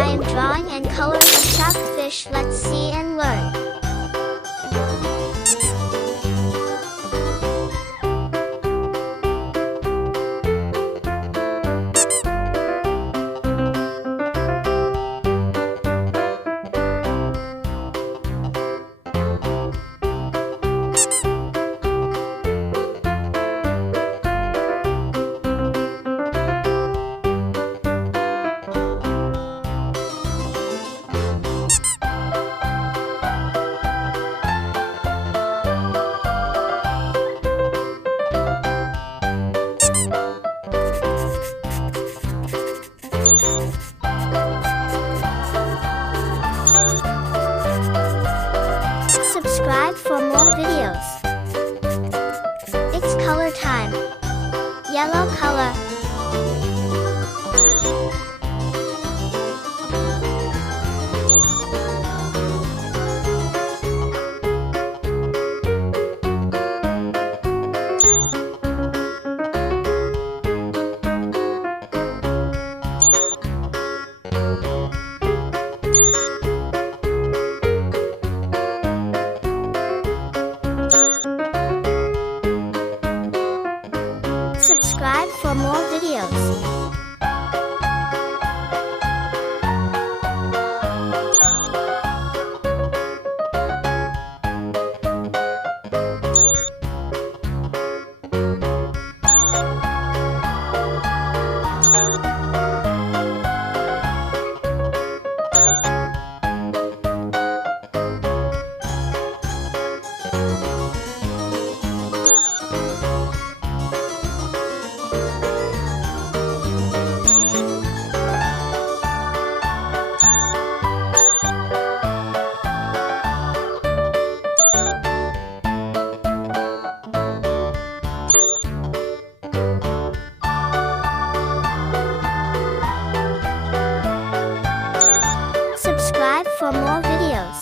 I am drawing and coloring a shark fish. Let's see and learn. Subscribe for more videos. It's color time. Yellow color. Subscribe for more videos. Subscribe for more videos.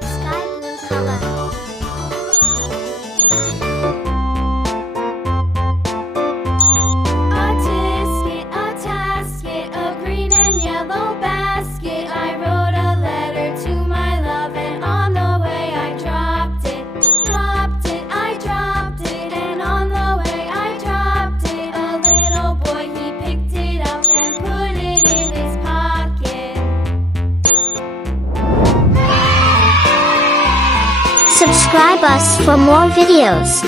Sky blue color. A tasket, a green and yellow basket. I wrote a letter to my love, and on the way I dropped it. I dropped it, and on the way I dropped it. A little boy, he picked it up and put it in his pocket. Subscribe us for more videos.